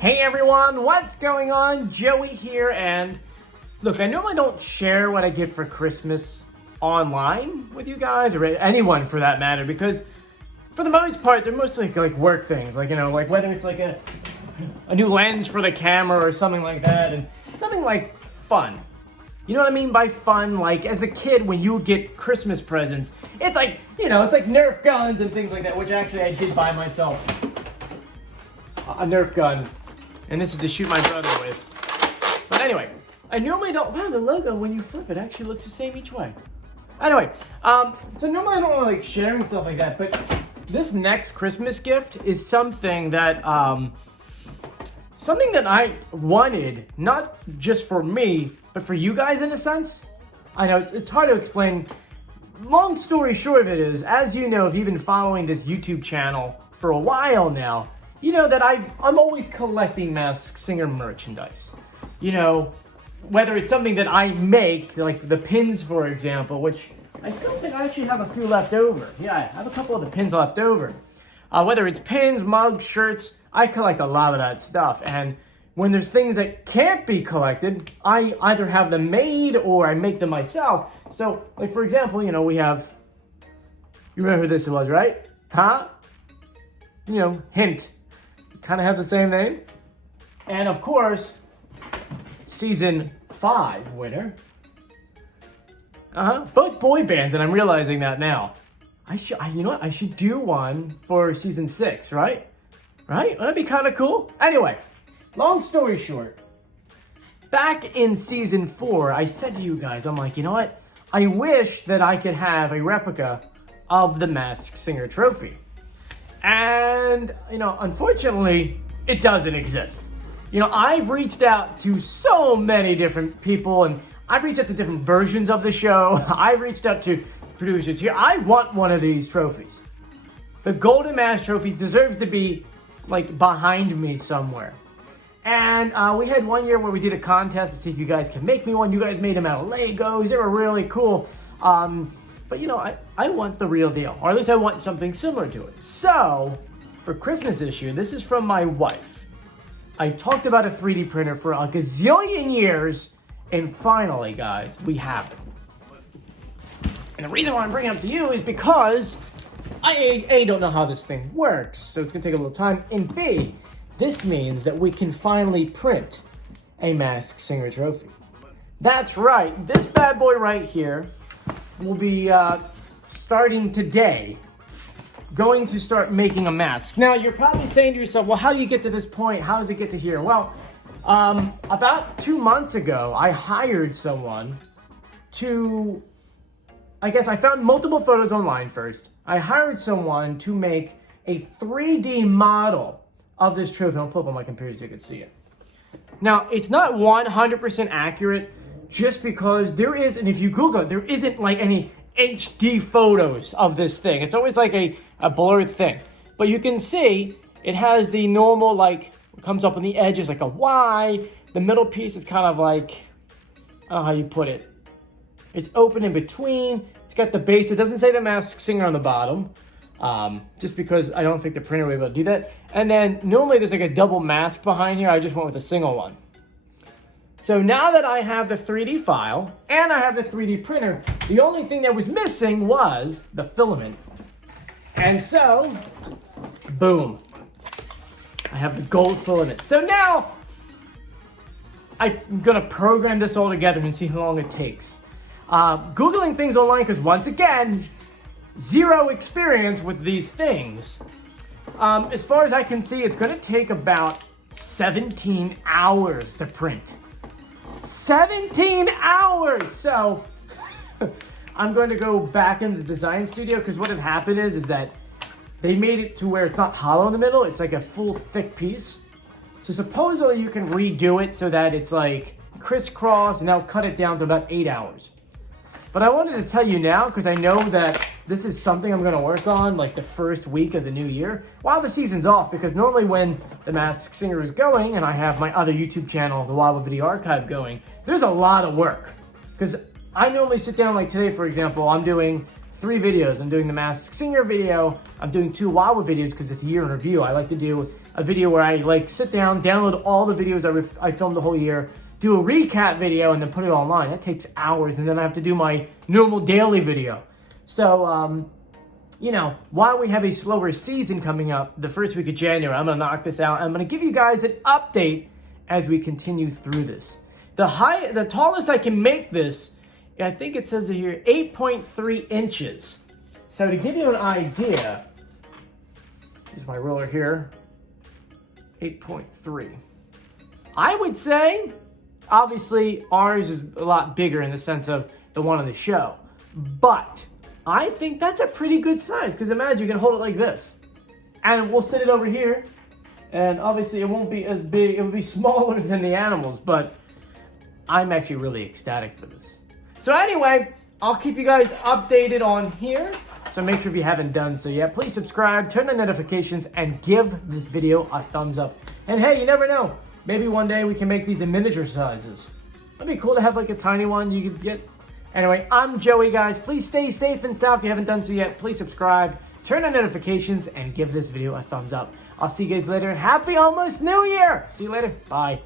Hey everyone, what's going on? Joey here, and look, I normally don't share what I get for Christmas online with you guys, or anyone for that matter, because for the most part, they're mostly like work things, like, like whether it's like a new lens for the camera or something like that, and nothing like fun. You know what I mean by fun? Like, as a kid, when you get Christmas presents, it's like, it's like Nerf guns and things like that, which actually I did buy myself a Nerf gun. And this is to shoot my brother with. But anyway, I normally don't... Wow, the logo, when you flip it, actually looks the same each way. Anyway, so normally I don't want to like sharing stuff like that, but this next Christmas gift is something that I wanted, not just for me, but for you guys in a sense. I know it's hard to explain. Long story short of it is, as you know, if you've been following this YouTube channel for a while now, you know that I'm always collecting Masked Singer merchandise. Whether it's something that I make, like the pins, for example, which I still think I actually have a few left over. Yeah, I have a couple of the pins left over. Whether it's pins, mugs, shirts, I collect a lot of that stuff. And when there's things that can't be collected, I either have them made or I make them myself. So, like for example, we have, you remember who this was, right? Huh? Hint. Kind of have the same name. And of course, season 5 winner. Both boy bands, and I'm realizing that now. I should do one for season 6, right? Right? Wouldn't that be kind of cool? Anyway, long story short, back in season 4, I said to you guys, I'm like, you know what? I wish that I could have a replica of the Masked Singer trophy. And, unfortunately, it doesn't exist. I've reached out to so many different people, and I've reached out to different versions of the show. I've reached out to producers here. I want one of these trophies. The Golden Mask trophy deserves to be, like, behind me somewhere. And we had one year where we did a contest to see if you guys can make me one. You guys made them out of Legos. They were really cool. But I want the real deal, or at least I want something similar to it. So, for Christmas this year, this is from my wife. I've talked about a 3D printer for a gazillion years, and finally, guys, we have it. And the reason why I'm bringing it up to you is because I, A, don't know how this thing works, so it's going to take a little time, and B, this means that we can finally print a Masked Singer trophy. That's right, this bad boy right here will be starting today, going to start making a mask. Now, you're probably saying to yourself, well, how do you get to this point? How does it get to here? Well, about 2 months ago, I hired someone to, I found multiple photos online first. I hired someone to make a 3D model of this trophy. I'll pull up on my computer so you can see it. Now, it's not 100% accurate, just because there is, and if you Google it, there isn't like any HD photos of this thing. It's always like a blurred thing. But you can see it has the normal, like, it comes up on the edges like a Y. The middle piece is kind of like, I don't know how you put it. It's open in between. It's got the base. It doesn't say the Masked Singer on the bottom. Just because I don't think the printer will be able to do that. And then normally there's like a double mask behind here. I just went with a single one. So now that I have the 3D file and I have the 3D printer, the only thing that was missing was the filament. And so, boom, I have the gold filament. So now I'm gonna program this all together and see how long it takes. Googling things online, because once again, zero experience with these things. As far as I can see, it's gonna take about 17 hours to print. 17 hours! So, I'm going to go back into the design studio, because what had happened is that they made it to where it's not hollow in the middle, it's like a full thick piece. So supposedly you can redo it so that it's like crisscross, and they'll cut it down to about 8 hours. But I wanted to tell you now, because I know that this is something I'm going to work on like the first week of the new year while the season's off, because normally when the Masked Singer is going and I have my other YouTube channel, the Wobble Video Archive, going, there's a lot of work. Because I normally sit down, like today, for example, I'm doing 3 videos. I'm doing the Masked Singer video. I'm doing 2 Wobble videos because it's a year in review. I like to do a video where I like sit down, download all the videos I filmed the whole year, do a recap video, and then put it online. That takes hours, and then I have to do my normal daily video. So, you know, while we have a slower season coming up, the first week of January, I'm gonna knock this out. I'm gonna give you guys an update as we continue through this. The tallest I can make this, I think it says it here, 8.3 inches. So to give you an idea, here's my ruler here, 8.3. I would say, obviously, ours is a lot bigger in the sense of the one on the show. But I think that's a pretty good size, because imagine you can hold it like this. And we'll set it over here. And obviously it won't be as big, it will be smaller than the animals, but I'm actually really ecstatic for this. So anyway, I'll keep you guys updated on here. So make sure if you haven't done so yet, please subscribe, turn on notifications, and give this video a thumbs up. And hey, you never know. Maybe one day we can make these in miniature sizes. That'd be cool to have like a tiny one you could get. Anyway, I'm Joey, guys. Please stay safe and sound. If you haven't done so yet, please subscribe, turn on notifications, and give this video a thumbs up. I'll see you guys later, and happy almost New Year. See you later. Bye.